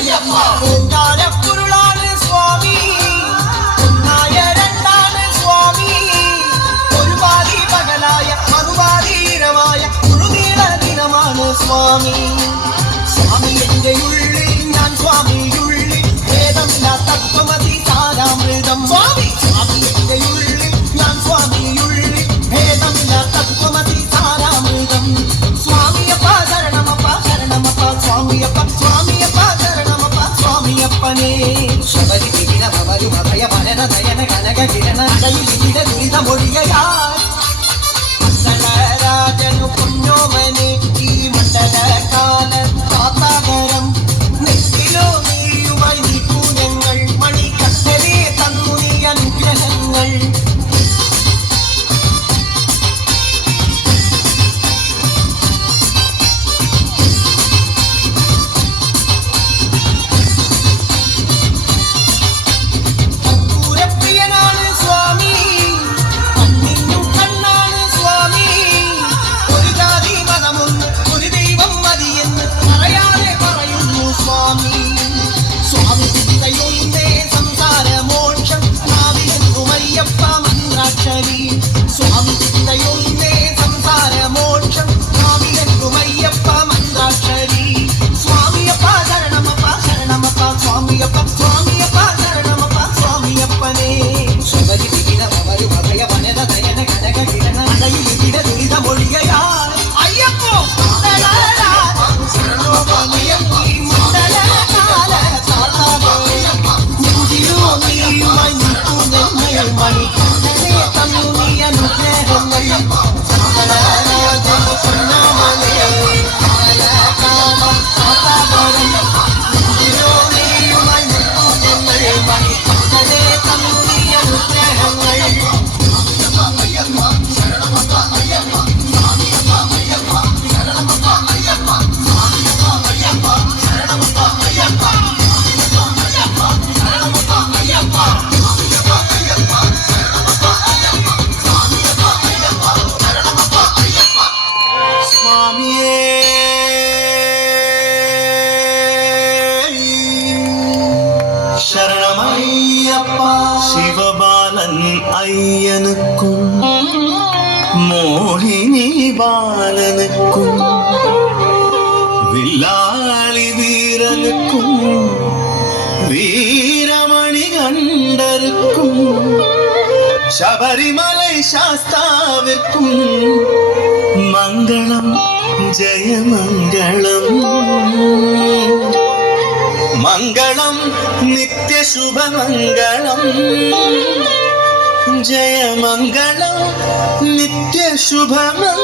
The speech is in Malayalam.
ഓങ്കാരപ്പൊരുളാണ് സ്വാമി, ഒന്നായ രണ്ടാണ് സ്വാമി, ഒരു പാതി പകലായ മറുപാതി ഇരമായ മുഴുനീള ദിനമാണ് സ്വാമി. സ്വാമി എന്റെ ഉള്ളിൽ, ഞാൻ സ്വാമിയുള്ളിൽ, ഭേദമില്ല തത്വമതി സാരാമൃതം. സ്വാമി സ്വാമി എന്റെ ഉള്ളിൽ, ഞാൻ സ്വാമിയുള്ളിൽ, ഭേദമില്ല തത്വമതി സാരാമൃതം. സ്വാമിയപ്പ ശരണമപ്പ ശരണമപ്പ സ്വാമിയപ്പ, സ്വാമിയപ്പ ശരണമപ്പ സ്വാമിയപ്പനേ. ശബരി വിപിന ഭവരുമഭയ ഭരണ നയന കനക കിരണ കൈലിട ദുരിതമൊഴിയാ രാജനു പുണ്യോമനെ ഈ മണ്ഡലകാല കാത്താകരം നെറ്റിലോ നീയുമായി നീക്കൂ ഞങ്ങൾ മണിക്കട്ടലേ തന്നു നീ അനുഗ്രഹങ്ങൾ. സ്വാമി ചിന്തയൊന്നേ സംസാരമോക്ഷം സ്വാമിയപ്പ മന്ത്രാക്ഷരി. സ്വാമിയപ്പ ശരണമപ്പ ശരണമപ്പ സ്വാമിയപ്പ, സ്വാമിയപ്പ ശരണമപ്പ സ്വാമിയപ്പനേ. ശബരി വിപിന ഭവരുമഭയ വനത നയന കനക കിരണ കൈലിട ദുരിതമൊഴിയാ അയ്യപ്പോ മണ്ഡലകാല നീയുമായി നീക്കൂ ഞങ്ങൾ മണി തന്നു നീ അനുഗ്രഹങ്ങൾ. ശിവബാലൻ അയ്യനുക്കും മോഹിനി ബാലനുക്കും വില്ലാളി വീരനുക്കും വീരമണി കണ്ടർക്കും ശബരിമലൈ ശാസ്താവിற்கும் മംഗളം ജയമംഗളം. മംഗളം നിത്യശുഭമംഗളം, ജയമംഗളം നിത്യശുഭമംഗളം.